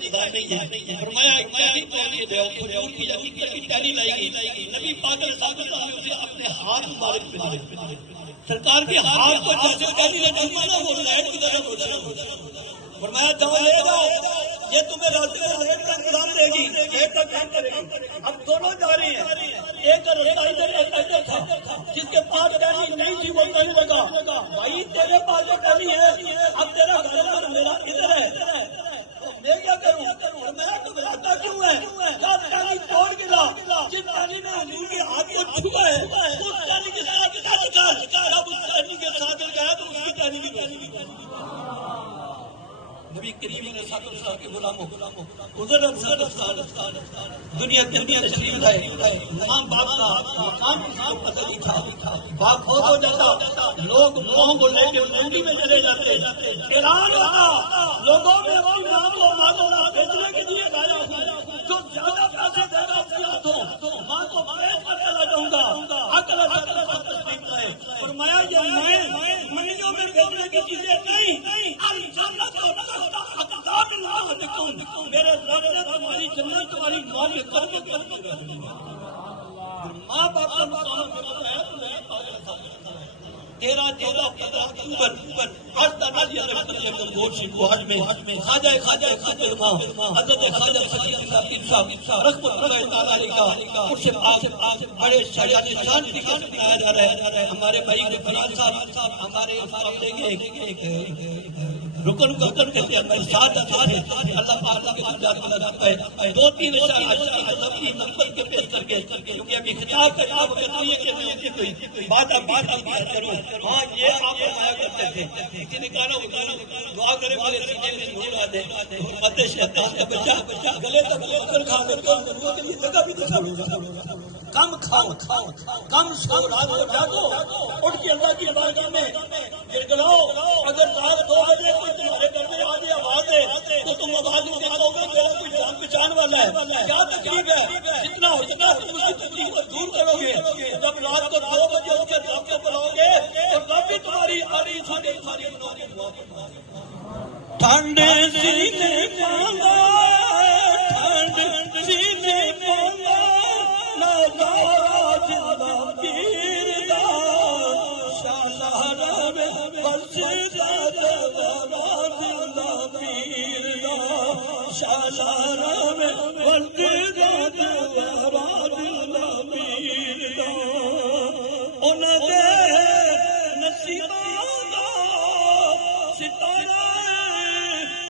خدا نہیں ہے. فرمایا ٹہنی توڑیے دے کھجور کی یا کتر کی ٹہنی لائی گئی. نبی پاک علیہ السلام نے اسے اپنے ہاتھ مبارک پہ دے. سرکار کے ہاتھ کو جیسے ٹہنی نے چھوا نا وہ لائٹ کی طرح ہو جائے. فرمایا جاؤ لے جاؤ یہ تمہیں راستے میں لیٹ تک گزار دے گی لیٹ تک کام کرے گی. اب دونوں جا رہے ہیں. ایک رستہ ادھر ایک ادھر تھا. جس کے پاس ٹہنی نہیں تھی وہ کہنے لگا بھائی تیرے پاس جو ٹہنی ہے اب تیرا گھر پر میرا ادھر ہے میں کیا کروں. میں تو راستہ کیوں ہے جب ٹہنی توڑ کے لا. جس ٹہنی نے حضور کے ہاتھ کو چھوا ہے اس ٹہنی کے ساتھ جب اس ٹہنی کے ساتھ گیا تو اس کی ٹہنی کی نبی کریم علیہ السلام کے غلاموں حضور دنیا کے اندر تشریف لائے. ماں باپ کا مقام کسی کو پتہ نہیں تھا. باپ فوت ہو جاتا لوگ ماں کو لے کے منڈی میں چلے جاتے. اعلان ہوتا لوگوں میں اپنی ماں کو بیچنے کے لیے لایا ہوں جو زیادہ پیسے دے گا اس کے ہاتھوں ماں کو بیچ کر چلا جاؤں گا. عقل تصدیق ہے. فرمایا یہ میں منڈیوں میں بیچنے کی چیزیں نہیں میرے رب نے تمہاری جنت تمہاری ماں کے قدم میں ماں باپ کا مقام ہے. 13-14 اکتوبر حضرت علی رحمۃ اللہ میں خواجہ حضرت خواجہ فقیر صاحب رحمۃ اللہ تعالی کا اس سے بڑے شاعر شان کی سنایا جا رہا ہے. ہمارے بھائی کے فراز صاحب ہمارے رکن کہتے ہیں ہمارے ساتھ اللہ پاک کے خدا بناتا ہے. 2-3 اشعار اپنی نسبت کے پیش کر کے کیونکہ ابھی خطاب کا جواب کرتی ہے کہ میں کوئی بات کروں. ہاں یہ آپ فرمایا کرتے تھے کہ نکالو دعا کرے میرے سینے میں نور آ دے. حرمت شیطان کا بچہ گلے تک پکڑ کھا کر کے لیے جگہ بھی تو کم کھاؤ کم سو رات کو جاگو اٹھ کے اللہ کی بارگاہ میں گڑگڑاؤ. اگر رات 2 بجے کوئی تمہارے گھر میں آگے آواز ہے تو تم آواز میں دیکھو گے میرا کوئی جان پہچان والا ہے. کیا تکلیف ہے جتنا تم اس کی تکلیف کو دور کرو گے. جب رات کو 2 بجے اس کے رب کو بلاؤ گے تو رب بھی تمہاری آری چھوٹے ٹھنڈے سی